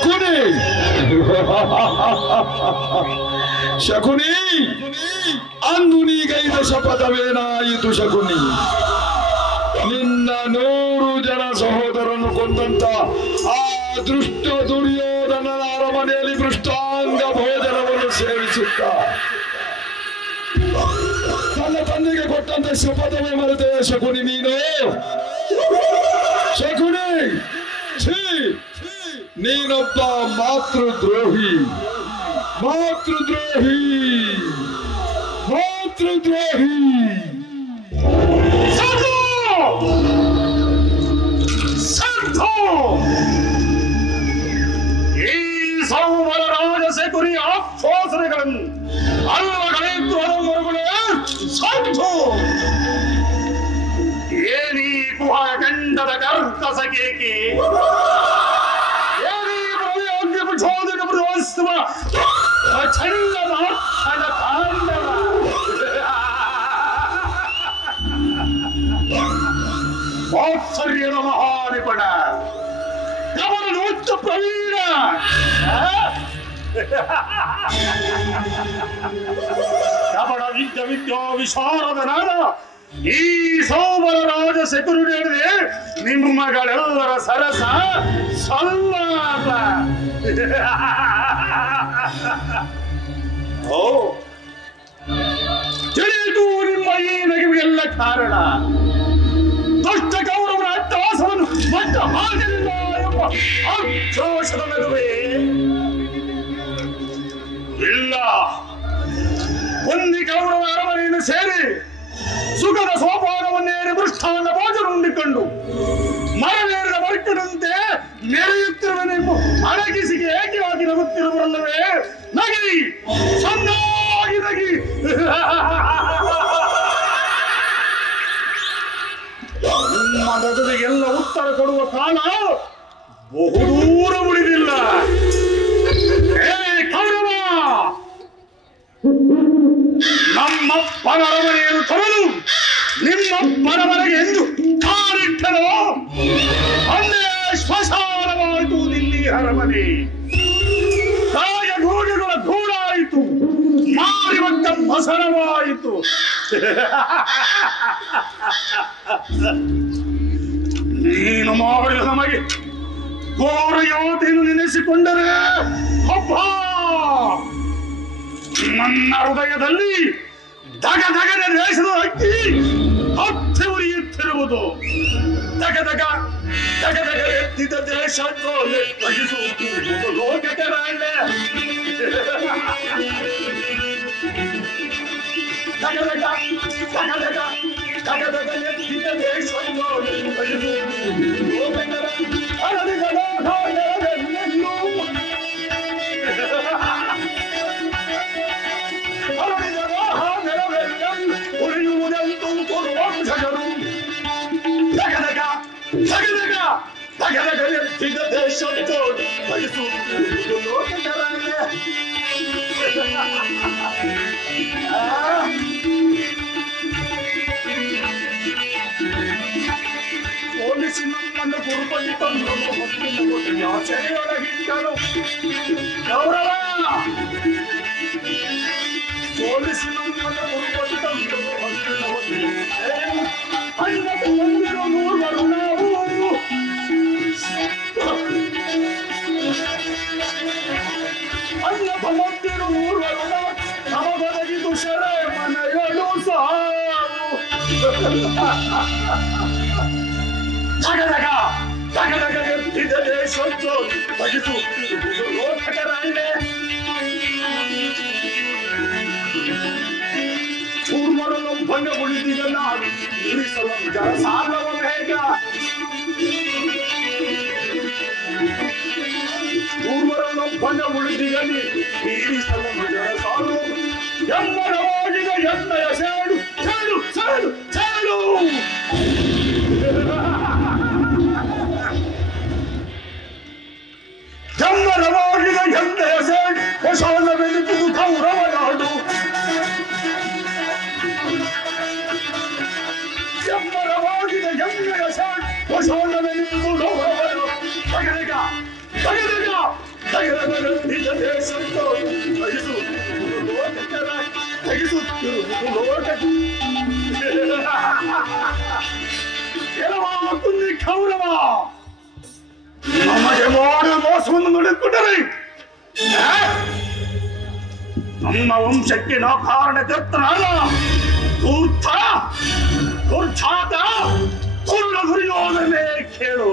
ಶಕುನಿ ಶಕುನಿ ಅಂದು ನೀಗೈದ ಶಪಥವೇನಾಯಿತು ಶಕುನಿ? ನಿನ್ನ 100 ಜನ ಸಹೋದರನ್ನು ಕೊಂದಂತ ಆ ದುಷ್ಟ ದುರ್ಯೋಧನನ ಅರಮನೆಯಲ್ಲಿ ಪೃಷ್ಟಾಂಗ ಭೋಜನವನ್ನು ಸೇವಿಸುತ್ತ ತನ್ನ ತಂದೆಗೆ ಕೊಟ್ಟಂತ ಶಪಥವೇ ಮರೆತೆ ಶಕುನಿ ನೀನು? ಶಕುನಿ ನೀನೊಬ್ಬ ಮಾತೃದ್ರೋಹಿ ಮಾತೃದ್ರೋಹಿ ಮಾತೃದ್ರೋಹಿ. ಈ ಸೌಮರ ರಾಜಶೇಖರಿ ಆಶ್ವಾಸನೆಗಳನ್ನು ಅಲ್ಲಗಳೆದ್ದುಗಳೇ ಸಂತು. ಏನೀ ಗುಹಾ ಗಂಡದ ಕರ್ತಸಕೇಕೆ ಪ್ರಚೋದಕ ಪ್ರವಸ್ತುವ ಪ್ರಚಂಡದ ತಾಂಡವ. ವಾತ್ಸರ್ಯದ ಮಹಾನಿಪುಣ ಅವರ ಉಚ್ಚ ಪ್ರವೀಣ ಕಪಡ ವಿದ್ಯಾ ವಿಶಾರದ ನಾಡ ಈ ಸೋಮರ ರಾಜ ಶಕುನಿ ಹೇಳಿದೆ ನಿಮ್ಮಗಳೆಲ್ಲರ ಸರಸ ಸಲ್ಲಾಪ. ಓ ತಿಳಿಯಿತು ನಿಮ್ಮ ಈ ನಗೆಗೆಲ್ಲ ಕಾರಣ. ದುಷ್ಟ ಕೌರವರ ಅಟ್ಟಹಾಸವನ್ನು ಮಟ್ಟ ಹಾಗಲಿಲ್ಲ ಎಂಬ ಆಕ್ರೋಶದ ನಡುವೆ ಇಲ್ಲ, ಒಂದಿ ಕೌರವ ಅರಮನೆಯನ್ನು ಸೇರಿ ಸುಖದ ಸೋಪಾನವನ್ನೇರಿ ಮೃಷ್ಟಾನ್ನ ಭೋಜನ ಉಂಡಿಕೊಂಡು ಮರವೇರಿದ ಮರ್ಕದಂತೆ ಮೆರೆಯುತ್ತಿರುವನೆಂಬ ಅಡಗಿಸಿಗೆ ಏಕೆಯಾಗಿ ನಗುತ್ತಿರುವರಲ್ಲವೇ? ನಗಿ ಚೆನ್ನಾಗಿ ನಗಿ. ನಿಮ್ಮ ನಗದಿಗೆಲ್ಲ ಉತ್ತರ ಕೊಡುವ ಕಾಲ ಬಹುದೂರ ಉಳಿದಿಲ್ಲ. ಏ ಕೌರವ, ನಮ್ಮಪ್ಪನ ಅರಮನೆಯನ್ನು ತೊರೆದು ನಿಮ್ಮಪ್ಪನ ಮನೆಗೆ ಎಂದು ಕಾಲಿಟ್ಟನೋ ಅಂದೇ ಶ್ಮಶಾನವಾಯಿತು ದಿಲ್ಲಿ ಅರಮನೆ. ತಾಯ ಗೂಡುಗಳ ಗೂಡಾಯಿತು, ಮಾರಿವಟ್ಟ ಮಸನವಾಯಿತು. ನೀನು ಮಾಡಿದ ನಮಗೆ ಘೋರ ಯೋಧೆಯನ್ನು ನೆನೆಸಿಕೊಂಡರೆ ಹಬ್ಬ ನನ್ನ ಹೃದಯದಲ್ಲಿ ದಗ ದಗದ ದೇಶದ ಅಕ್ಕಿ ಹತ್ತಿ ಉರಿಯುತ್ತಿರುವುದು. ದಗ ದಗ ದಗ ದಗ ಎತ್ತಿದ ದೇಶ ಲೋಕಕ್ಕೆ ರಾಳೆ ದಗ ದಗ ದಗ ದಗ ದಗ ದಗ ಎತ್ತಿದ ದೇಶ ಉಳಿಯುವುದಂತೂ ಕೊಡುವಂಶಜರು. ದಗದಗ ದಗದಗ ದಗದಗ ಎತ್ತಿದ ದೇಶ ಬಯಸುವುದು ಲೋಕಕರಾಳೆ. ಪೊಲೀಸಿ ನಮ್ಮನ್ನು ಗುರುಪಡಿ ತಂದು ಯಾಚನೆಯೊಳಗಿಟ್ಟರು. ಗೌರವ ಪೊಲೀಸಿ ನಮ್ಮನ್ನು ಗುರುಪಡಿ ತಂದು ಅಣ್ಣಕ್ಕೆ ಒಂದಿರೋ ಮೂರ್ವರು ನಾವು ಅಣ್ಣ ಬಂದಿರೋ ಮೂರ್ವರು ನಮಗೊದಗಿದು ಶರೇ ಮನೆಗಳು ಸಾವು. ದಗದಗ ದಗದಗ ಎತ್ತಿದ ದೇಶ ಬಯಸು ಲೋಕಕರಾಳೆ. ಕೂರ್ಮರನ್ನು ಭಂಗಗೊಳಿಸಿದ ನಾನು ಇರಿಸಲು ಜನ ಸಾಲವ ಬೇಗ. ಕೂರ್ಮರನ್ನು ಭಂಗಗೊಳಿಸಿದಲ್ಲಿ ಇರಿಸಲು ಜನ ಸಾಲು ಎಮ್ಮರವಾಗಿದ ಎಣ್ಣೆಯ ಸೇಡು ಸೇಡು ಸೇಡು ಸೇಡು. ಎಮ್ಮರವಾಗಿದ ಎಣ್ಣೆಯ ಸೇಡು ಹೊಸವೆನಿಸುವುದು ಕೌರವ ನಾಡು. ಎಮ್ಮರವಾಗಿದ ಎಣ್ಣೆಯ ಸೇಡು ಹೊಸವೆನಿಸುವುದು ಕೌರವ. ದಗದಗ ದಗದಗ ಜಗದ ನಿಜ ದೇಶಂತೋ ಕುಂದಿ ಕೌರವ ನಮಗೆ ಮಾಡುವ ಮೋಸವನ್ನು ನೋಡಿಬಿಟ್ಟರೆ ನಮ್ಮ ವಂಶಕ್ಕೆ ನಾ ಕಾರಣಕರ್ತನಾದ ಧೂರ್ತ ದುರ್ಧಾತ ಪೂರ್ಣ ದುರ್ಯೋಧನೆ ಕೇಳು.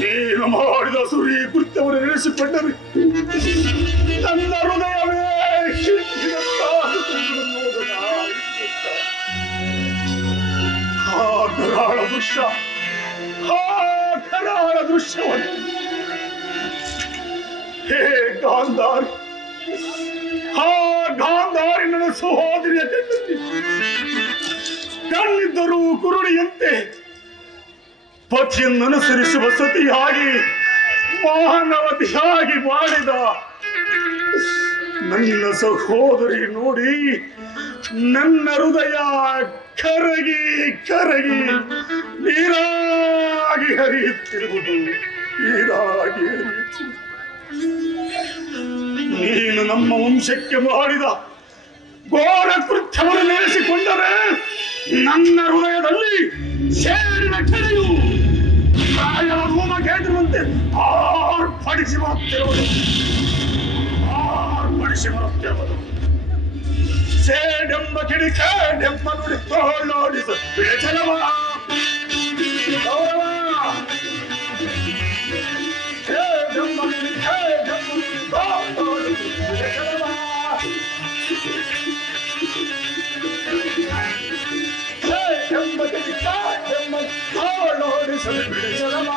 ನೀನು ಮಾಡಿದ ಸುರಿ ಕೃತ್ಯವನ್ನು ನೆನೆಸಿಕೊಂಡರೆ ನನ್ನ ಹೃದಯವೇ ಕರಾಳ ದೃಶ್ಯ ಕರಾಳ ದೃಶ್ಯವನ್ನು ಹೇ ಗಾಂಧಾರಿ ಗಾಂಧಾರಿ ನನ್ನ ಸಹೋದರಿಯ ಕಣ್ಣಿದ್ದರೂ ಕುರುಡಿಯಂತೆ ಪತಿಯನ್ನು ಅನುಸರಿಸುವ ಸತಿಯಾಗಿ ಮಾನವತಿಯಾಗಿ ಮಾಡಿದ ನನ್ನ ಸಹೋದರಿ ನೋಡಿ ನನ್ನ ಹೃದಯ ಕರಗಿ ಕರಗಿ ನೀರಾಗಿ ಹರಿಯುತ್ತಿರುವುದು ನೀರಾಗಿ ಹರಿಯುತ್ತಿರುವುದು. ನೀನು ನಮ್ಮ ವಂಶಕ್ಕೆ ಮಾಡಿದ ಘೋರ ಕೃತ್ಯವನ್ನು ನೆನೆಸಿಕೊಂಡರೆ ನನ್ನ ಹೃದಯದಲ್ಲಿ ಸೇರಿನ ಕೆರೆಯು ರೋಮ ಕೇಳಿರುವಂತೆ ಆರ್ಪಡಿಸಿ ಬರುತ್ತಿರುವುದು ಸೇಡೆಂಬ ಕಿಡಿ ಕೇಡೆಂಬ ನುಡಿ ತೋಳೋಡಿಸ ಬೇಚಲವ ಗೌರವ ಸೇಡೆಂಬ ಕಿಡಿ ಕೇಡೆಂಬ ನುಡಿ ತೋಳೋಡಿಸ ಬೇಚಲವ ಸೇಡೆಂಬ ಕಿಡಿ ಕೇಡೆಂಬ ತೋಳೋಡಿಸ ಬೇಚಲವ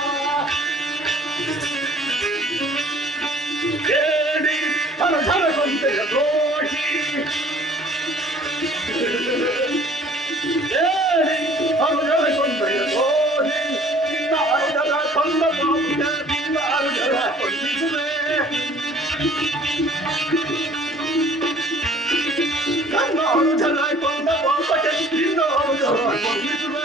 ಕೇಳಿ ಧನಗೊಂದೆಯ ದ್ರೋಹಿ ಕೇಳಿ ಧನಗೊಂದೆಯ ದ್ರೋಹಿ ನಿನ್ನ ಅರ್ಧದ ಕೊಂದ ಪಾಪಿಗೆ ನಿನ್ನ ಅರ್ಧದ ಕೊಂದಿಸುವೆ ನನ್ನ ಅರ್ಧದ ಕೊಂದ ಪಾಪಕ್ಕೆ ನಿನ್ನ ಅರ್ಧದ ಕೊಂದಿಸುವೆ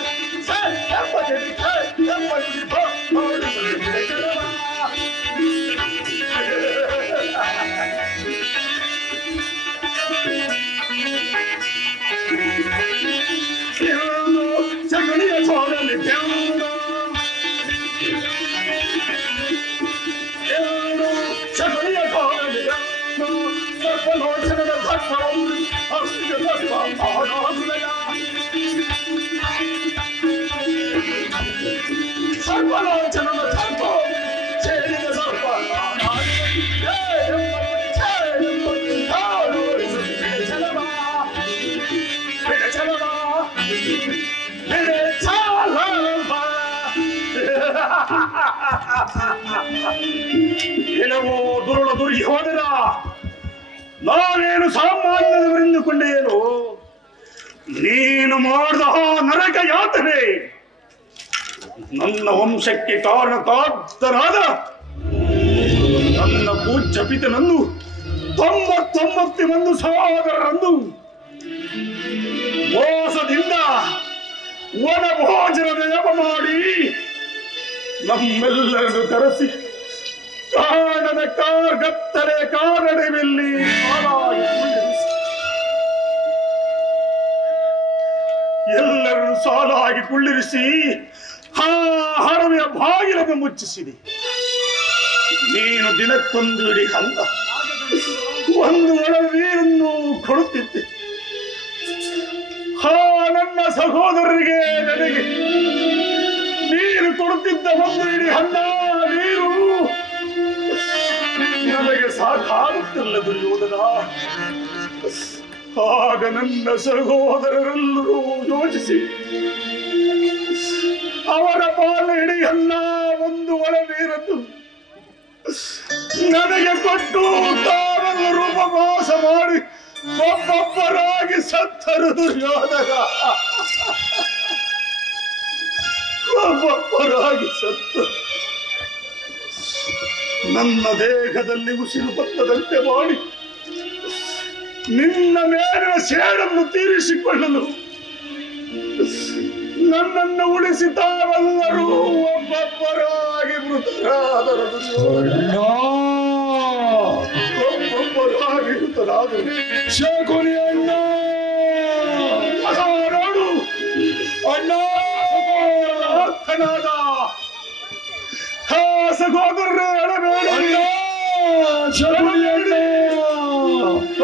ಜಗಣಿಯ ಸೋಡಲಿ ಜಗಣಿಯ ಸೋಡಲಿ ಸರ್ಪಲೋಚನದ ಧರ್ಮವನ್ನು ಸರ್ವಲೋಚನದ ಧರ್ಮ ಸೇರಿದ ಸರ್ಪ ಏನವೋ ದುರುಳ ದುರ್ಯೋಧನ, ನಾನೇನು ಸಾಮಾನ್ಯದವರೆಂದುಕೊಂಡೇನು? ನೀನು ಮಾಡಿದ ನರಕ ಯಾತನೆ ನನ್ನ ವಂಶಕ್ಕೆ ಕಾರಣಕಾರ್ತನಾದ ನನ್ನ ಪೂಜ್ಯ ಪಿತನನ್ನು 99 ಸಹೋದರರನ್ನು ಮೋಸದಿಂದ ವನಭೋಜನದ ನೆಪ ಮಾಡಿ ನಮ್ಮೆಲ್ಲರನ್ನು ಕರೆಸಿ ಕಾಣದ ಕಾರ್ಗತ್ತಲೆ ಕಾರಣವೆಲ್ಲಿ ಎಲ್ಲರನ್ನು ಸಾಲಾಗಿ ಕುಳ್ಳಿರಿಸಿ ಹರವೆಯ ಬಾಗಿಲನ್ನು ಮುಚ್ಚಿಸಿದೆ. ನೀನು ದಿನಕ್ಕೊಂದು ಇಡೀ ಹಂತ ಒಂದು ಒಳ ನೀರನ್ನು ಕೊಡುತ್ತಿದ್ದೆ. ನನ್ನ ಸಹೋದರರಿಗೆ ನನಗೆ ನೀರು ಕೊಡುತ್ತಿದ್ದ ಒಂದು ಇಡೀ ಹಣ್ಣ ನೀರು ನನಗೆ ಸಾಕಾಗುತ್ತಿಲ್ಲ ದುರ್ಯೋಧನ. ಆಗ ನನ್ನ ಸಹೋದರರೆಲ್ಲರೂ ಯೋಚಿಸಿ ಅವರ ಪಾಲ ಇಡೀ ಹಣ್ಣ ಒಂದು ಒಳ ನೀರನ್ನು ನನಗೆ ಕೊಟ್ಟು ತಾವೆಲ್ಲರೂ ಉಪವಾಸ ಮಾಡಿ ಒಬ್ಬೊಬ್ಬರಾಗಿ ಸತ್ತರು ದುರ್ಯೋಧನ. ಒಬ್ಬೊಬ್ಬರಾಗಿ ಸತ್ತರು. ನನ್ನ ದೇಹದಲ್ಲಿ ಉಸಿರು ಬತ್ತದಂತೆ ಮಾಡಿ ನಿನ್ನ ಮೇಲಿನ ಸೇಡನ್ನು ತೀರಿಸಿಕೊಳ್ಳಲು ನನ್ನನ್ನು ಉಳಿಸಿ ತಾವೆಲ್ಲರೂ ಒಬ್ಬೊಬ್ಬರಾಗಿ ಮೃತರಾದರು. ಒಬ್ಬೊಬ್ಬರಾಗಿ ಮೃತರಾದರು. ಶಕುನಿ ಅಣ್ಣ, ನೋಡು ಅಣ್ಣ ಅರ್ಥನಾದ ಸಹೋದರರೇ, ಅಳಬೇಡಿ. ಶಕುನಿ ಅಣ್ಣ,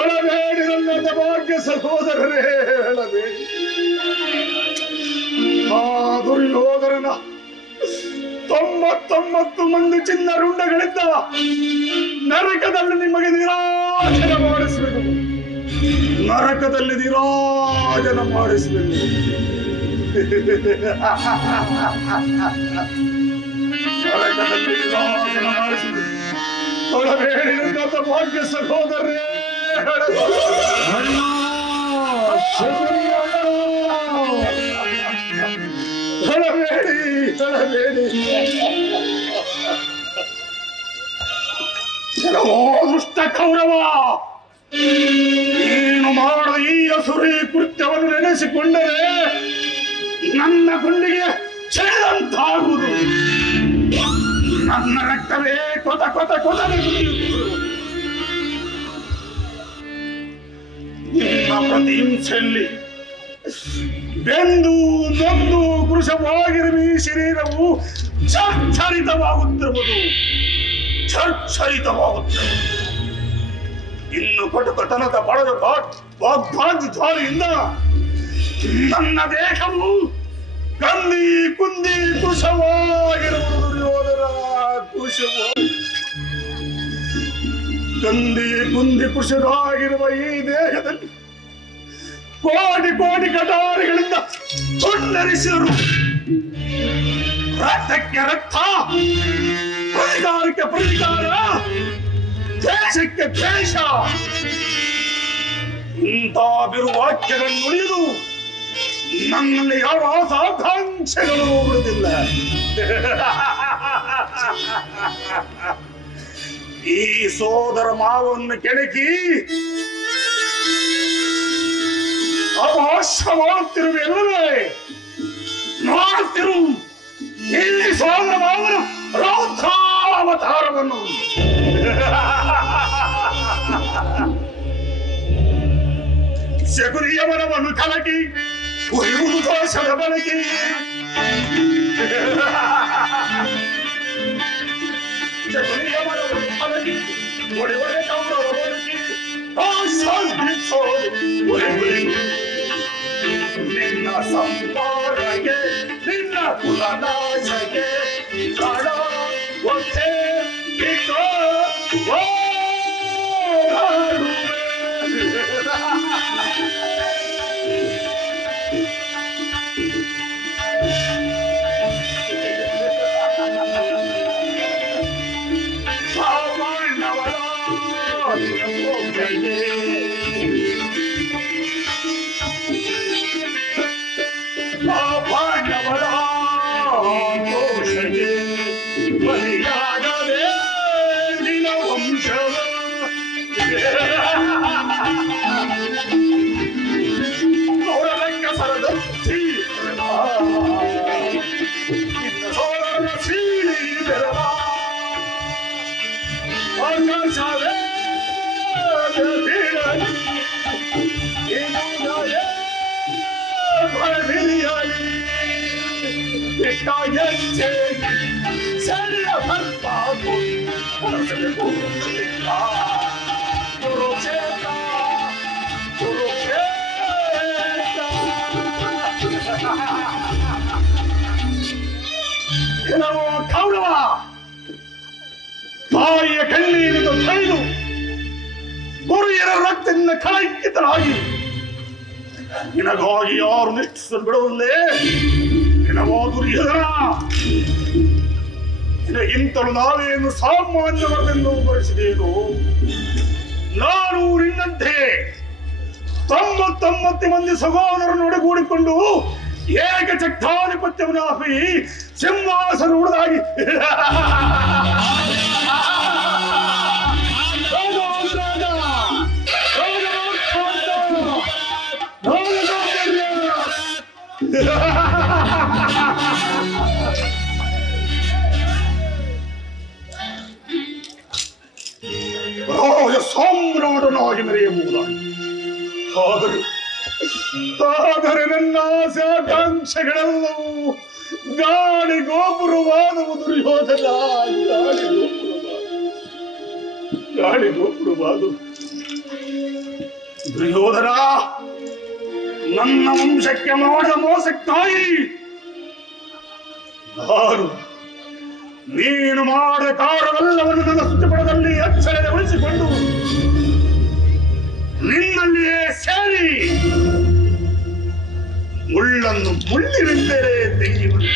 ಅಳಬೇಡಿ ನನ್ನ ಭಾಗ್ಯ ಸಹೋದರರೇ, ಅಳಬೇಡಿ. ಆ ದುರ್ಯೋಧನನ 99 ಮಂದಿ ಚಿನ್ನ ರುಂಡಗಳಿದ್ದ ನರಕದಲ್ಲಿ ನಿಮಗೆ ನಿರಾಜನ ಮಾಡಿಸಬೇಕು. ನರಕದಲ್ಲಿ ನಿರಾಜನ ಮಾಡಿಸಬೇಕು. ನರಕದಲ್ಲಿ ನಿರಾಜನ ಮಾಡಿಸಬೇಕು. ಹೊರಬೇಡಿ ನನ್ನ ಭಾಗ್ಯ ಸಹೋದರರೇ, ಅಣ್ಣ ಶಕುನಿ ಅಣ್ಣ, ಹೊರಬೇಡಿ, ಹೊರಬೇಡಿ. ದುಷ್ಟ ಕೌರವ, ನೀನು ಮಾಡುವ ಈ ಅಸುರಿ ಕೃತ್ಯವನ್ನು ನೆನೆಸಿಕೊಂಡರೆ ನನ್ನ ಗುಂಡಿಗೆ ಚೆಲ್ಲಂತಾಗುವುದು. ನನ್ನ ರಕ್ತವೇ ಕೊತ ಕೊತ ಕೊತನೆ ಕುದಿಯುವುದು. ನಿನ್ನ ಪ್ರತಿಹಿಂಸೆಯಲ್ಲಿ ಬೆಂದು ನೊಂದು ಕೃಶವಾಗಿರುವ ಈ ಶರೀರವು ಚರ್ಚರಿತವಾಗುತ್ತಿರುವುದು. ಚರ್ಚರಿತವಾಗುತ್ತಿರುವುದು. ಇನ್ನು ಕಟುಕತನದ ಬಡದ ವಾಗ್ದಾಂತಿ ಜ್ವಾಲೆಯಿಂದ ನನ್ನ ದೇಹವು ಕಂದಿ ಕುಂದಿ ಕುಶವಾಗಿರುವುದು. ದುರ್ಯೋಧನ ಕುಶವು ಕಂದಿ ಕುಂದಿ ಕುಶವಾಗಿರುವ ಈ ದೇಹದಲ್ಲಿ ಕೋಟಿ ಕೋಟಿ ಕಟಾರಿಗಳಿಂದ ತುಂಡರಿಸಿದರು. ರಕ್ತಕ್ಕೆ ರಕ್ತ, ಪ್ರತಿಕಾರಕ್ಕೆ ಪ್ರತಿಕಾರ, ದೇಶಕ್ಕೆ ದೇಶ. ಇಂಥ ಬಿರುವಾಕ್ಯಗಳನ್ನು ನುಡಿಯುವುದು ನನ್ನಲ್ಲಿ ಯಾವ ಆಕಾಂಕ್ಷೆಗಳು ಉಳಿದಿಲ್ಲ. ಈ ಸೋದರ ಮಾವನ್ನು ಕೆಣಕಿ ಅವಶ್ಯ ಮಾಡುತ್ತಿರುವೆಲ್ಲವೇ ನೋಡುತ್ತಿರು. ಇಲ್ಲಿ ಸೋದರ ಮಾವನ ರೌದ್ರಾವತಾರವನ್ನು. ಶಕುನಿಯ ಮನವನ್ನು ಕಲಕಿ ಉರಿಯುವುದು ದೋಷದ ಬಳಕೆ. ಶಕುನಿಯ ಮನವನ್ನು ಕಲಕಿ ಒಡೆವರೆ ಕೌರವ ಬಳಕೆ. ನಿನ್ನ ಸಂಪಾರಗೆ, ನಿನ್ನ ಕುಲನಾಶಗೆ ಕಾಣ ಒತ್ತೆ ಬಿಟ್ಟು ಬಲಿಯಾಗದೆ ನಿನ್ನ ವಂಶವ ಅವರಕ್ಕ ಸರದ ಸೋದರ ಸೀಳಿ ಬೆರವ ಆಕಾಶವೇ ಕೌರವ ತಾಯಿಯ ಕಣ್ಣೀರಿನ ತೈದು ಗುರಿಯರ ರಕ್ತದಿಂದ ಕಳಂಕಿತರಾಗಿ ನಿನಗಾಗಿ ಯಾರು ನಿಷ್ಠಿಸಲು ಬಿಡುವುದೇ ನಿನಗೋ ದುರ್ಯೋಧನ. ನಿನಗಿಂತಲೂ ನಾವೇನು ಸಾಮಾನ್ಯವರೆಂದು ಬರೆಸಿದೇನು. ನಾನು ನಿನ್ನಂತೆ 99 ಮಂದಿ ಸಹೋದರನ್ನು ಒಡಗೂಡಿಕೊಂಡು ಏಕಚಕ್ರಾಧಿಪತ್ಯವನ್ನು ಹಾಕಿ ಸಿಂಹಾಸನ ಉಳಿದಾಗಿ ಎಂಬುದಾಗಿ. ಆದರೆ ನನ್ನ ಆಸೆ ಆಕಾಂಕ್ಷೆಗಳೆಲ್ಲವೂ ಗಾಳಿ ಗೋಪುರವಾದವು ದುರ್ಯೋಧನ. ಗಾಳಿ ಗೋಪುರವಾದವು ದುರ್ಯೋಧನ. ನನ್ನ ವಂಶಕ್ಕೆ ಮಾಡಿದ ಮೋಸಕ್ಕಾಗಿ ನಾನು ನೀನು ಮಾಡಿದ ಕಾರ್ಯವೆಲ್ಲವನ್ನು ನನ್ನ ಸುತ್ತಪಡದಲ್ಲಿ ಅಚ್ಚರಿಯ ಉಳಿಸಿಕೊಂಡು ನಿನ್ನಲ್ಲಿಯೇ ಸೇರಿ ಮುಳ್ಳನ್ನು ಮುಳ್ಳಿನಿಂದಲೇ ತೆಗೆಯುವುದು,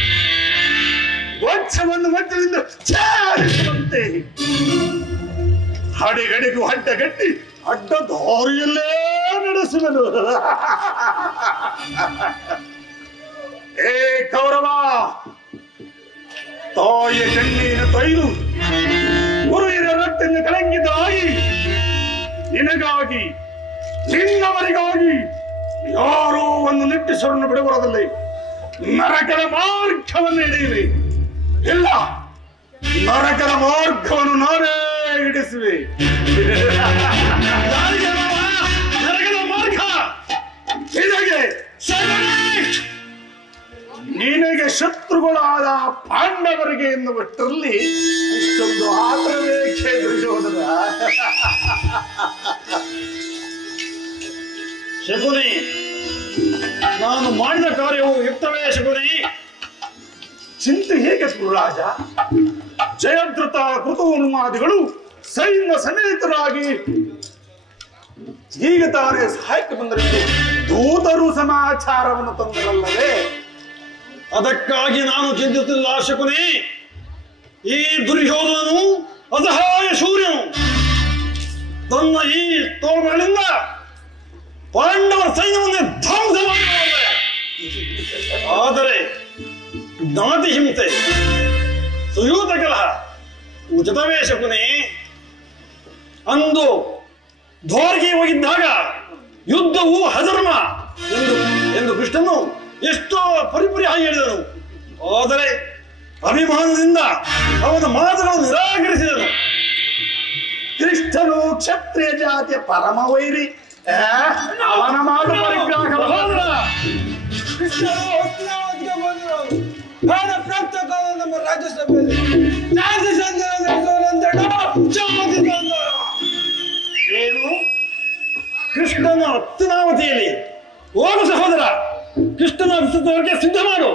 ವಜ್ರವನ್ನು ವಜ್ರದಿಂದ ಛೇದಿಸುವಂತೆ ಹಡೆಗಡೆಗೂ ಅಡ್ಡಗಟ್ಟಿ ಅಡ್ಡ ದಾರಿಯಲ್ಲೇ ನಡೆಸುವನು. ಏ ಕೌರವ, ತಾಯಿಯ ಕಣ್ಣೀರ ತೊಯ್ದು ಗುರುವಿನ ರಕ್ತದಿಂದ ಕಲಂಕಿತರಾಗಿ ನಿನಗಾಗಿ ನಿನ್ನವರಿಗಾಗಿ ಯಾರೋ ಒಂದು ನಿಟ್ಟಿಸರನ್ನು ಬಿಡುವುದರಲ್ಲಿ ನರಕದ ಮಾರ್ಗವನ್ನು ಹಿಡಿಯುವೆ. ಇಲ್ಲ, ನರಕದ ಮಾರ್ಗವನ್ನು ನಾನೇ ಹಿಡಿಸುವೆ. ನರಕದ ಮಾರ್ಗ ನಿನಗೆ ಶತ್ರುಗಳಾದ ಪಾಂಡವರಿಗೆ ಎನ್ನುವಷ್ಟರಲ್ಲಿ ಇಷ್ಟೊಂದು ಆತರವೇಕೆ ದುರ್ಯೋಧನ? ಶಕುನಿ, ನಾನು ಮಾಡಿದ ಕಾರ್ಯವು ಯುಕ್ತವೇ ಶಕುನಿ? ಚಿಂತೆ ಹೇಗೆ ರಾಜ? ಜಯದ್ರಥ ಕೃತೋನ್ಮಾದಿಗಳು ಸೈನ್ಯ ಸಮೇತರಾಗಿ ಈಗ ತಾನೇ ಸಹಾಯಕ್ಕೆ ಬಂದರೆಂದು ದೂತರು ಸಮಾಚಾರವನ್ನು ತಂದರಲ್ಲವೇ? ಅದಕ್ಕಾಗಿ ನಾನು ಚಿಂತಿಸುತ್ತಿಲ್ಲ ಶಕುನಿ. ಈ ದುರ್ಯೋಧನನು ಅಸಹಾಯ ಶೂರ್ಯನು. ತನ್ನ ಈ ತೋಳುಗಳಿಂದ ಪಾಂಡವರ ಸೈನ್ಯವನ್ನೇ ಧ್ವಂಸ ಮಾಡಿದ್ದಾರೆ. ಆದರೆ ಜ್ಞಾತಿ ಹಿಂಸೆ, ಸುಯೂತ ಕಲಹ ಉಚಿತವೇ ಶಕುನಿ? ಅಂದು ದ್ವಾರಗೆ ಹೋಗಿದ್ದಾಗ ಯುದ್ಧವು ಅಧರ್ಮ ಎಂದು ಕೃಷ್ಣನು ಎಷ್ಟೋ ಪರಿಪರಿಯಾಗಿ ಹೇಳಿದನು. ಆದರೆ ಅಭಿಮಾನದಿಂದ ಅವನ ಮಾತುಗಳನ್ನು ನಿರಾಕರಿಸಿದನು. ಕೃಷ್ಣನು ಕ್ಷತ್ರಿಯ ಜಾತಿಯ ಪರಮ ವೈರಿ. ಅವನ ಮಾತು ಪ್ರಾಪ್ತ ನಮ್ಮ ರಾಜ್ಯಸಭೆಯಲ್ಲಿ ಏನು? ಕೃಷ್ಣನ ಹಸ್ತನಾವತಿಯಲ್ಲಿ ಹೋಗು ಸಹೋದರ. ಕೃಷ್ಣನ ವಿಸ್ತೃತವರೆಗೆ ಸಿದ್ಧ ಮಾಡು.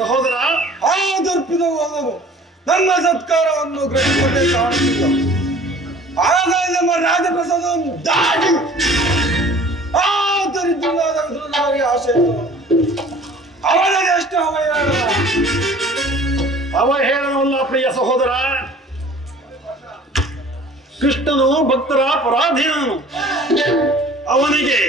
ಸಹೋದರ, ಆ ದರ್ಪಿದ ಹೋದನು ನನ್ನ ಸತ್ಕಾರವನ್ನು ಗ್ರಹಿಸಿಕೊಂಡೇ ಕಾಣುತ್ತಿದ್ದ. ಆಗ ನಮ್ಮ ರಾಜಪ್ರಸಾದವನ್ನು ದಾಟಿ ಆ ದರಿದ್ರನಾದ ವಿದುರನಿಗೆ ಆಶೆ ಅವನಲ್ಲಿ ಎಷ್ಟು ಅವಹೇಳನವಲ್ಲ ಪ್ರಿಯ ಸಹೋದರ. ಕೃಷ್ಣನು ಭಕ್ತರ ಪರಾಧೀನನು. ಅವನಿಗೆ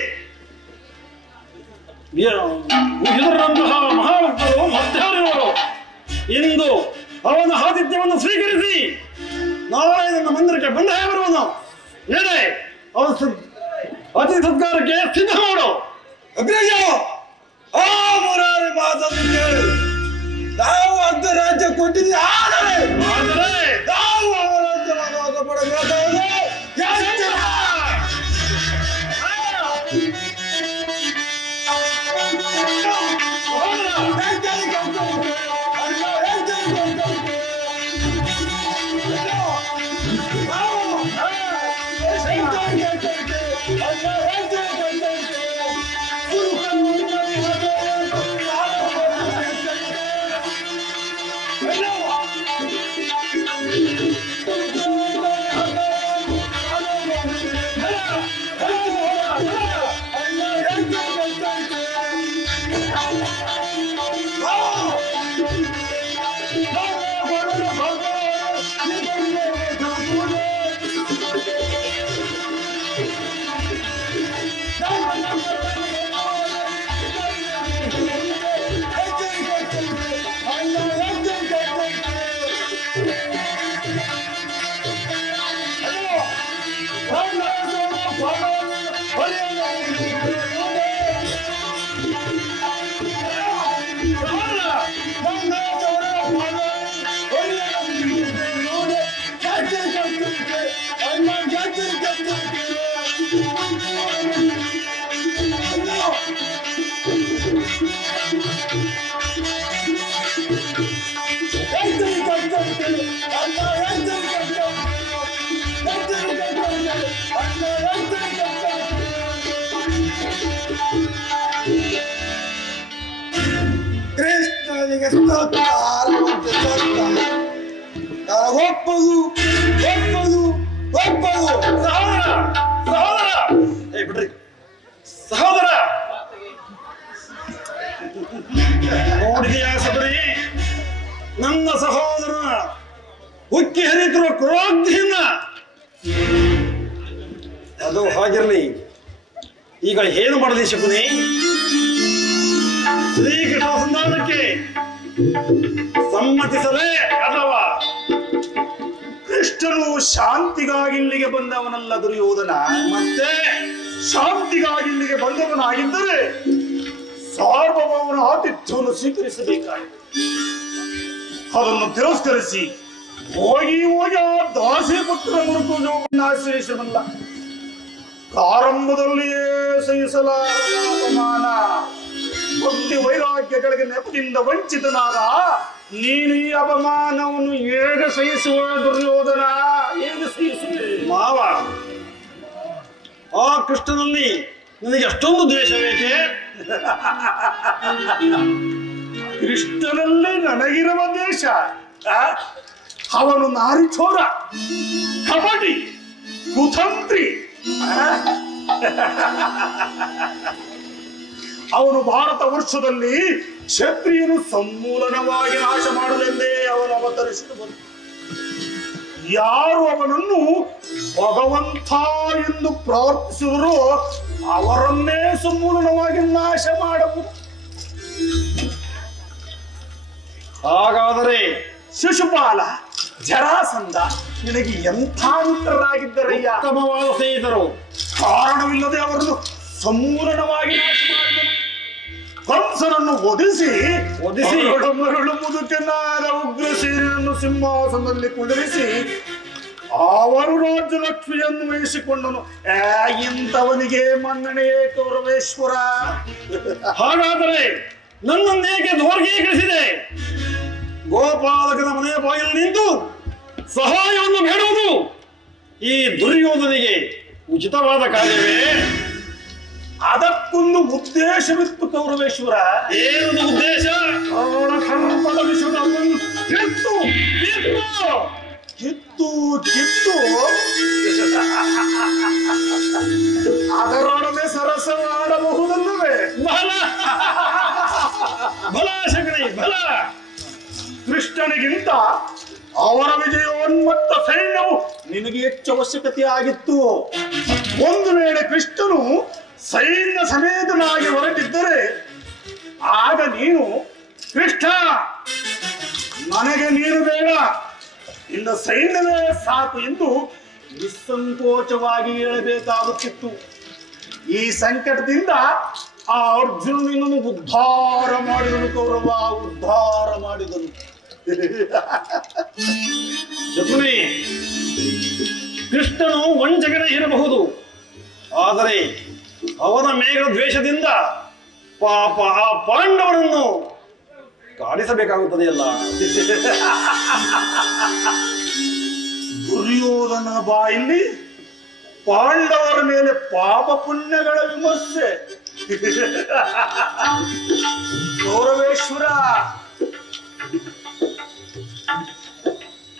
ವಿದುರರಂತಹ ಮಹಾಭಕ್ತರು ಮಧ್ಯಾಹ್ನವರು ಇಂದು ಅವನ ಆತಿಥ್ಯವನ್ನು ಸ್ವೀಕರಿಸಿ ನಾಳೆ ನನ್ನ ಮಂದಿರಕ್ಕೆ ಬಂದ ಬರುವನು. ಏನೇ ಅವನ ಅತಿಥಿ ಸತ್ಕಾರಕ್ಕೆ ಸಿದ್ಧ ಮಾಡು. ಅಗ್ರಜ, ಆ ಮುರಾರಿ ಮಾತನ್ನು ಕೇಳಿ ನಾವು ಅರ್ಧ ರಾಜ್ಯ ಕೊಟ್ಟಿದ್ದೀವಿ. ಆದರೆ ನಾವು ಅವರ ರಾಜ್ಯವನ್ನು ಪಡಬೇಕಾದರೆ ಕೃಷ್ಣನಿಗೆ ಒಪ್ಪದು ಒಪ್ಪದು ಒಪ್ಪದು. ಸಹೋದರ, ಸಹೋದರ, ಬಿಡ್ರಿ ಸಹೋದರ. ನೋಡಿದೆಯಾ ಸದರಿ, ನನ್ನ ಸಹೋದರನ ಉಕ್ಕಿ ಹರಿತಿರುವ ಕ್ರೋಧಿಯಿಂದ. ಅದು ಹಾಗಿರಲಿ, ಈಗ ಏನು ಮಾಡಲಿ ಶಕುನಿ? ಶ್ರೀಕೃಷ್ಣ ಸಂಧಾನಕ್ಕೆ ಸಮ್ಮತಿಸಲೇ ಅಥವಾ ಕೃಷ್ಣನು ಶಾಂತಿಗಾಗಿ ಇಲ್ಲಿಗೆ ಬಂದವನಲ್ಲ ದುರ್ಯೋಧನ. ಮತ್ತೆ ಶಾಂತಿಗಾಗಿ ಇಲ್ಲಿಗೆ ಬಂದವನಾಗಿದ್ದರೆ ಸಾರ್ವಭೌಮನ ಆತಿಥ್ಯವನ್ನು ಸ್ವೀಕರಿಸಬೇಕಾಯಿತು. ಅದನ್ನು ತಿರಸ್ಕರಿಸಿ ಹೋಗಿ ಹೋಗಿ ಆ ದಾಸಿ ಪುತ್ರ ಮೃತ್ಯುಜವನ್ನು ಆಶ್ರಯಿಸಬಲ್ಲ. ಪ್ರಾರಂಭದಲ್ಲಿಯೇ ಸಹಿಸಲಾರದ ಅಪಮಾನ, ಭಕ್ತಿ ವೈರಾಗ್ಯಗಳಿಗೆ ನೆಪದಿಂದ ವಂಚಿತನಾದ ನೀನು ಈ ಅಪಮಾನವನ್ನು ಹೇಗೆ ಸಹಿಸುವ ದುರ್ಯೋಧನ? ಹೇಗೆ ಸಹಿಸುವೆ? ಮಾವ, ಆ ಕೃಷ್ಣನಲ್ಲಿ ನಿನಗೆ ಅಷ್ಟೊಂದು ದ್ವೇಷವೇಕೆ? ಕೃಷ್ಣನಲ್ಲಿ ನನಗಿರುವ ದೇಶ. ಅವನು ನಾರಿಚೋರ, ಕಬಡ್ಡಿ, ಕುತಂತ್ರಿ. ಅವನು ಭಾರತ ವರ್ಷದಲ್ಲಿ ಕ್ಷತ್ರಿಯನು ಸಮೂಲನವಾಗಿ ನಾಶ ಮಾಡಲೆಂದೇ ಅವನು ಅವತರಿಸಿತು ಬಂತು. ಯಾರು ಅವನನ್ನು ಭಗವಂತ ಎಂದು ಪ್ರಾರ್ಥಿಸಿದರೂ ಅವರನ್ನೇ ಸಮೂಲನವಾಗಿ ನಾಶ ಮಾಡಬಹುದು. ಹಾಗಾದರೆ ಶಿಶುಪಾಲ, ಜರಾಸಂಧ ನಿನಗೆ ಎಂಥ ಮಿತ್ರರಾಗಿದ್ದರಯ್ಯ. ಉತ್ತಮವಾದ ಸ್ನೇಹಿತರು. ಕಾರಣವಿಲ್ಲದೆ ಅವರನ್ನು ಸಮೂಲನವಾಗಿ ನಾಶ ಮಾಡಿದರು. ಕಂಸನನ್ನು ಒದಿಸಿ ಮರಳು ಮುದುಕನಾದ ಉಗ್ರಸೇನನ್ನು ಸಿಂಹಾಸನದಲ್ಲಿ ಕುಳ್ಳಿರಿಸಿ ಅವರು ರಾಜ್ಯಲಕ್ಷ್ಮಿಯನ್ನು ವಹಿಸಿಕೊಂಡನು. ಇಂಥವನಿಗೆ ಮನ್ನಣೆಯೇ ಕೌರವೇಶ್ವರ. ಹಾಗಾದರೆ ನನ್ನನ್ನೇಕೆ ದ್ವಾರಕೀಕರಿಸಿದೆ? ಗೋಪಾಲಕನ ಮನೆಯ ಬಾಗಿಲು ನಿಂತು ಸಹಾಯವನ್ನು ಬೇಡುವುದು ಈ ದುರ್ಯೋಧನಿಗೆ ಉಚಿತವಾದ ಕಾರ್ಯವೇ? ಅದಕ್ಕೊಂದು ಉದ್ದೇಶವಿತ್ತು ಕೌರವೇಶ್ವರ. ಏನು ಉದ್ದೇಶ? ಅವಳ ಕಿತ್ತು ಕಿತ್ತು ಅದರೊಡನೆ ಸರಸವಾಡಬಹುದಲ್ಲವೇ? ಬಲ ಬಲ ಶಕುನಿ ಬಲ. ಕೃಷ್ಣನಿಗಿಂತ ಅವರ ವಿಜಯೋನ್ಮತ್ತ ಸೈನ್ಯವು ನಿನಗೆ ಹೆಚ್ಚು ಅವಶ್ಯಕತೆ ಆಗಿತ್ತು. ಒಂದು ವೇಳೆ ಕೃಷ್ಣನು ಸೈನ್ಯ ಸಮೇತನಾಗಿ ಹೊರಟಿದ್ದರೆ ಆಗ ನೀನು ಕೃಷ್ಣ ನನಗೆ ನೀನು ಬೇಡ, ಇನ್ನ ಸೈನ್ಯವೇ ಸಾಕು ಎಂದು ನಿಸ್ಸಂಕೋಚವಾಗಿ ಹೇಳಬೇಕಾಗುತ್ತಿತ್ತು. ಈ ಸಂಕಟದಿಂದ ಆ ಅರ್ಜುನನನ್ನು ಉದ್ಧಾರ ಮಾಡಿದನು. ಕೌರವ ಉದ್ಧಾರ ಮಾಡಿದನು. ಶಕುನಿ, ಕೃಷ್ಣನು ವಂಚಕನೇ ಇರಬಹುದು, ಆದರೆ ಅವನ ಮೇಘ ದ್ವೇಷದಿಂದ ಪಾಪ ಆ ಪಾಂಡವರನ್ನು ಕಾಡಿಸಬೇಕಾಗುತ್ತದೆಯಲ್ಲ. ದುರ್ಯೋಧನ ಬಾಯಲ್ಲಿ ಪಾಂಡವರ ಮೇಲೆ ಪಾಪ ಪುಣ್ಯಗಳ ವಿಮರ್ಶೆ. ಗೌರವೇಶ್ವರ,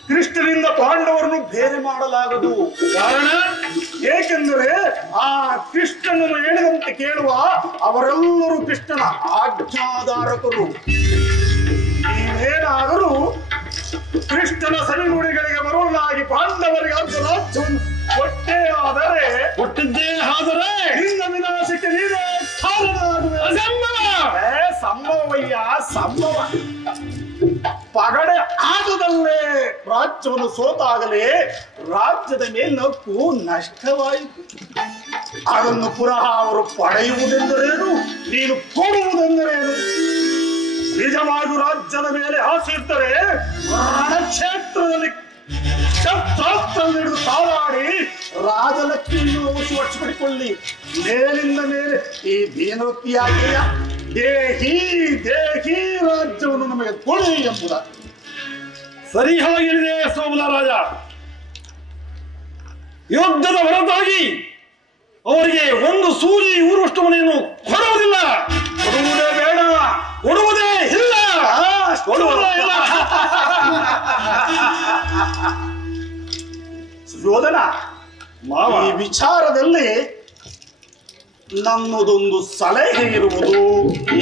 ಕೃಷ್ಣನಿಂದ ಪಾಂಡವರನ್ನು ಬೇರೆ ಮಾಡಲಾಗದು. ಕಾರಣ ಏಕೆಂದರೆ ಆ ಕೃಷ್ಣನನ್ನು ಹೇಳಿದಂತೆ ಕೇಳುವ ಅವರೆಲ್ಲರೂ ಕೃಷ್ಣನ ಆಜ್ಞಾಧಾರಕರು. ನೀವೇನಾದರೂ ಕೃಷ್ಣನ ಸವಿನುಡಿಗಳಿಗೆ ಬರುವುದಾಗಿ ಪಾಂಡವರಿಗೆ ಅರ್ಧ ರಾಜ್ಯವನ್ನು ಕೊಟ್ಟೇ ಆದರೆ ನಿನ್ನ ವಿನಾಶಕ್ಕೆ ನೀನೇ ಕಾರಣವಾಗುವೆ. ಸಂಭವಯ್ಯ ಸಂಭವ. ಪಗಡೆ ಆಟದಲ್ಲೇ ರಾಜ್ಯವನ್ನು ಸೋತಾಗಲೇ ರಾಜ್ಯದ ಮೇಲ್ನಕ್ಕು ನಷ್ಟವಾಯಿತು. ಅದನ್ನು ಪುನಃ ಅವರು ಪಡೆಯುವುದೆಂದರೇನು, ನೀನು ಕೊಡುವುದೆಂದರೇನು? ನಿಜವಾಗಿ ರಾಜ್ಯದ ಮೇಲೆ ಆಸೆ ಇದ್ದರೆ ರಣಕ್ಷೇತ್ರದಲ್ಲಿ ಶಸ್ತ್ರಾಸ್ತ್ರ ಹಿಡಿದು ಸಾಲಾಡಿ ರಾಜಲಕ್ಷ್ಮಿಯನ್ನು ವಶಪಡಿಸಿಕೊಳ್ಳಿ. ಮೇಲಿಂದ ಮೇಲೆ ಈ ದೀನವೃತ್ತಿಯಾಗಿಯ ದೇಹಿ ದೇಹಿ ರಾಜ್ಯವನ್ನು ನಮಗೆ ಕೊಡಿ ಎಂಬುದ. ಸರಿ ಹೇಳಿದೆ ಸೋಮಲ ರಾಜ. ಯುದ್ಧದ ಹೊರತಾಗಿ ಅವರಿಗೆ ಒಂದು ಸೂಜಿ ಊರುಷ್ಟು ಮನೆಯನ್ನು ಕೊಡುವುದಿಲ್ಲ. ಕೊಡುವುದೇ ಬೇಡ, ಕೊಡುವುದೇ ಇಲ್ಲ, ಕೊಡುವುದೇ ಇಲ್ಲ. ಸುಯೋಧನ, ಈ ವಿಚಾರದಲ್ಲಿ ನನ್ನದೊಂದು ಸಲಹೆ ಇರುವುದು.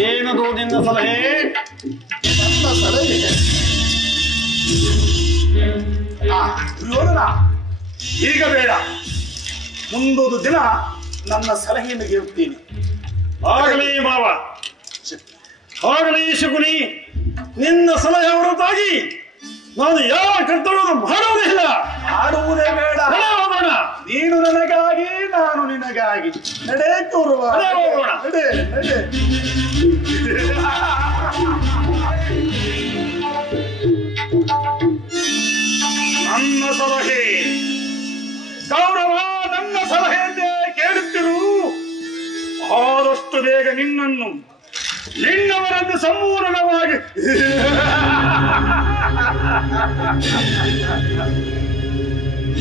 ಏನದು ನಿನ್ನ ಸಲಹೆ? ನನ್ನ ಸಲಹೆ ಸುಯೋಧನ, ಈಗ ಬೇಡ, ಮುಂದೊಂದು ದಿನ ನನ್ನ ಸಲಹೆಯನ್ನು ಕೇಳುತ್ತೀನಿ. ಆಗಲಿ ಮಾವ, ಆಗಲಿ ಶಕುನಿ. ನಿನ್ನ ಸಲಹೆ ಹೊರತಾಗಿ ನಾನು ಯಾವ ಕರ್ತವ್ಯವನ್ನು ಮಾಡುವುದಿಲ್ಲ. ಆಡುವುದೇ ಬೇಡ, ನೀನು ನನಗಾಗಿ ನಾನು ನಿನಗಾಗಿ. ನಡೆ ಕೌರವ, ನಡೆ ನಡೆ. ನನ್ನ ಸಲಹೆ ಕೌರವ, ನನ್ನ ಸಲಹೆಯನ್ನೇ ಕೇಳುತ್ತಿರು. ಆದಷ್ಟು ಬೇಗ ನಿನ್ನವರನ್ನು ಸಂಪೂರ್ಣವಾಗಿ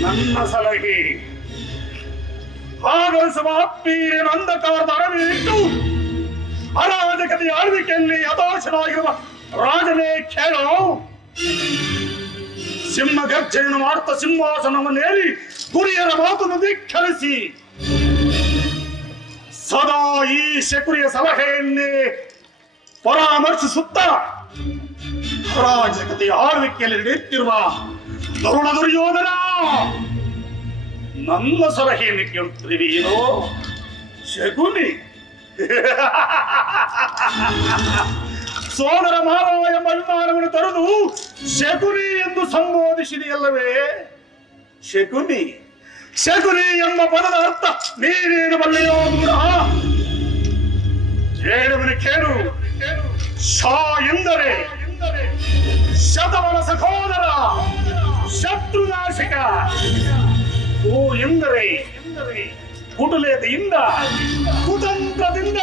ನನ್ನ ಸಲಹೆ ಆಗಮಿಸುವ ಆತ್ಮೀಯನ ಅಂಧಕಾರದ ಅರವಿಟ್ಟು ಅರಾಜಕತೆಯ ಆಳ್ವಿಕೆಯಲ್ಲಿ ಹತಾಶನಾಗಿರುವ ರಾಜನೇ ಕೇಳೋ. ಸಿಂಹ ಗರ್ಜನೆಯನ್ನು ಮಾಡುತ್ತಾ ಸಿಂಹಾಸನವನ್ನೇರಿ ಗುರಿಯರ ಮಾತನ್ನು ಧಿಕ್ಕರಿಸಿ ಸದಾ ಈ ಶಕುನಿಯ ಸಲಹೆಯನ್ನೇ ಪರಾಮರ್ಶಿಸುತ್ತಾ ಅರಾಜಕತೆಯ ಆಳ್ವಿಕೆಯಲ್ಲಿ ನಡೆಯುತ್ತಿರುವ ತರುಣ ದುರ್ಯೋಧನ, ನನ್ನ ಸಲಹೆಯನ್ನು ಕೇಳುತ್ತಿರುವೇನೋ ಶಕುನಿ? ಸೋದರ ಮಾವ ಎಂಬ ಅಭಿಮಾನವನ್ನು ತೊರೆದು ಶಕುನಿ ಎಂದು ಸಂಬೋಧಿಸಿದೆಯಲ್ಲವೇ? ಶಕುನಿ ಶಕುನಿ ಎಂಬ ಪದದ ಅರ್ಥ ನೀನೇನು ಬಲ್ಲೆಯೋ ದೂರ? ಹೇಳುವನು ಕೇಳು. ಶಾ ಎಂದರೆ ಶತವರ ಸಹೋದರ, ಶತ್ರುನಾಶಕ. ಓ ಎಂದರೆ ಕುಟುಲೆತೆಯಿಂದ ಕುತಂತ್ರದಿಂದ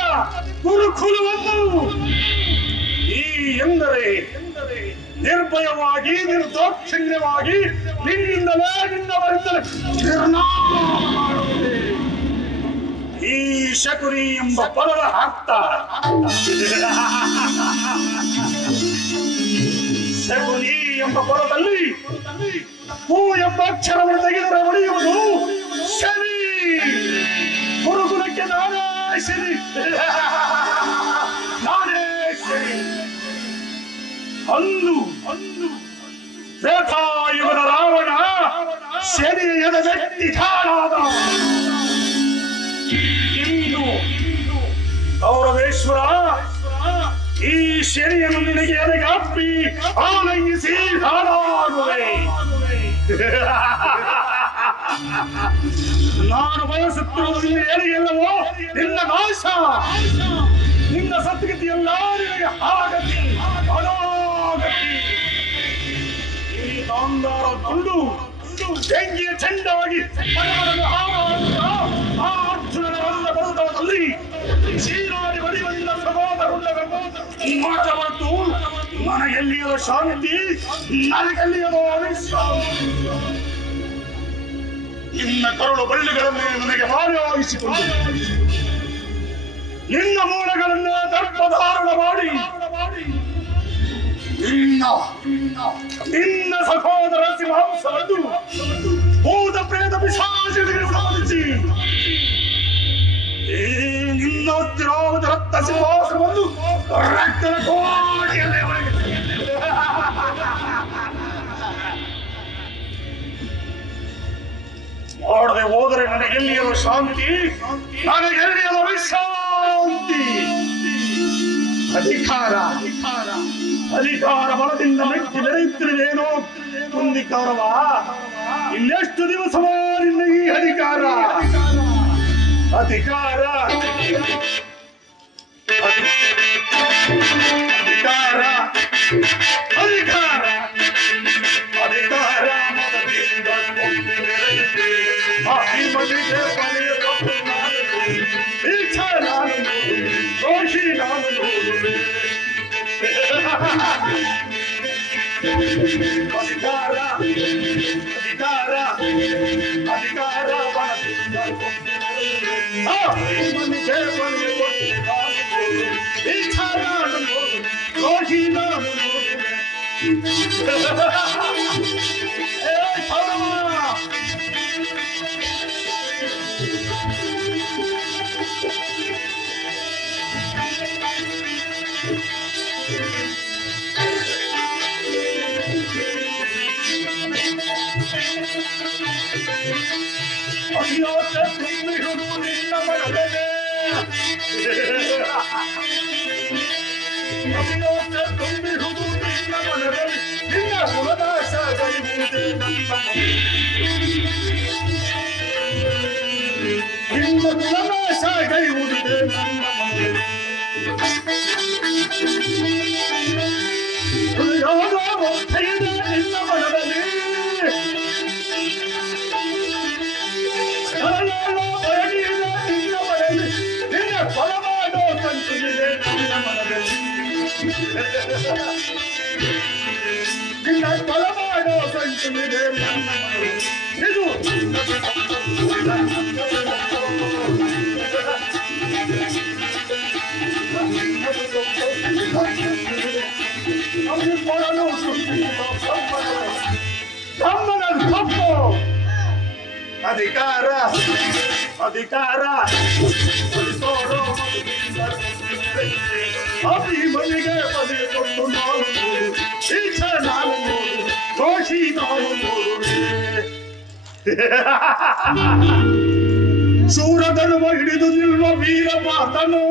ಕುರುಕುಲವನ್ನು. ಈ ಎಂದರೆ ನಿರ್ಭಯವಾಗಿ ನಿರ್ದಾಕ್ಷಿಣ್ಯವಾಗಿ ನಿನ್ನಿಂದಲೇ ನಿನ್ನವರಿಂದಲೇ ನಿರ್ನಾಮ ಮಾಡುವುದೇ ಈ ಶಕುನಿ ಎಂಬ ಪದದ ಅರ್ಥ. ಶಕುನಿ ಎಂಬ ಪದದಲ್ಲಿ ಹೂ ಎಂಬ ಅಕ್ಷರವನ್ನು ತೆಗೆದರೆ ಒಡೆಯುವುದು ಶನಿ. ಗುರುಕುಲಕ್ಕೆ ನಾನೇ ಶನಿ, ನಾನೇ ಶನಿ. ಅಂದು ತ್ರೇತಾಯುಗದ ರಾವಣ ಶನಿಯದ ವ್ಯಕ್ತಿ ಕಾಣಾದ. ಇಂದು ಗೌರವೇಶ್ವರ ಈ ಶನಿಯನ್ನು ನಿನಗೆ ಎದೆಗಪ್ಪಿ ಆಲಂಗಿಸಿ ಹಾಳಾಗುವೆ. ನಾನು ಬಯಸುತ್ತಿರುವುದು ನಿನ್ನ ಏನಿಗೆಲ್ಲವೋ ನಿನ್ನ ನಾಶ, ನಿನ್ನ ಸದ್ಗತಿಯೆಲ್ಲ ನಿನಗೆ ಹಾಗತಿ ಅನಾಗತಿ. ಈ ಗಾಂಧಾರ ಗುಂಡು ಬೆಂಕಿಯ ಚೆಂಡವಾಗಿ ಆ ಅರ್ಜುನನ ಬರುತ್ತಲ್ಲಿ ಚೀನಾಡಿ ಬಡಿಯುವುದಿಲ್ಲ ಸಹೋದರುಳ್ಳವೆಂಬ ಮಾಟ ಹೊರತು ನನಗೆಲ್ಲಿಯೋ ಶಾಂತಿ, ನನಗೆಲ್ಲಿಯೋ ಅವಿಶ್ರಾಂತಿ. ನಿನ್ನ ಕರುಳು ಬಳ್ಳಿಗಳನ್ನೇ ನನಗೆ ಹಾರಾಯಿಸಿಕೊಂಡು ನಿನ್ನ ಮೂಲಗಳನ್ನೇ ದರ್ಪಧಾರಣ ಮಾಡಿ ನಿನ್ನ ಸಹೋದರ ಸಿಂಹಾಂಸವನ್ನು ಭೂತ ಪ್ರೇತ ಪಿಶಾಚಿಗಳಿಗೆ ಸಂಬಂಧಿಸಿ ನಿನ್ನ ಹತ್ತಿರಾದ ರಕ್ತ ಸಿಂಹಾಸನವನ್ನು ರಕ್ತದ ಕೋಟೆಯಲ್ಲೇ ಮಾಡದೆ ಹೋದರೆ ನನಗೆಲ್ಲಿಯೋ ಶಾಂತಿ, ನನಗೆಲ್ಲಿಯೋ ವಿಶ್ರಾಂತಿ. ಅಧಿಕಾರ ಬಲದಿಂದ ಮೆಟ್ಟಿ ಬೆರೆಯುತ್ತಿರುವೇನೋ ಕುಂದಿಕಾರವ. ಇನ್ನೆಷ್ಟು ದಿವಸವೋ ನಿನ್ನ ಈ ಅಧಿಕಾರ ಅಧಿಕಾರ ಅಧಿಕಾರ ಅಧಿಕಾರ ಅಧಿಕಾರ ಮದದಿಂದ ಮನೆಗೆ ಬಲಿಯಬೇಕು. ದೋಷಿ ನಾನು ಅಧಿಕಾರ ಅಧಿಕಾರ ಅಧಿಕಾರ ಮನೆಗೆ ದೋಷಿ ನಾನು ಅಧಿಕಾರ ಅಧಿಕಾರ ಅಭಿಮನಿಗೆ ಬಲಿಯೊಟ್ಟು ನಾನು ಈಚ ನಾನು ದೋಷಿ ನಾನು ಶೂರಧನುವ ಹಿಡಿದು ನಿಲ್ಲುವ ವೀರ ಮಾತನು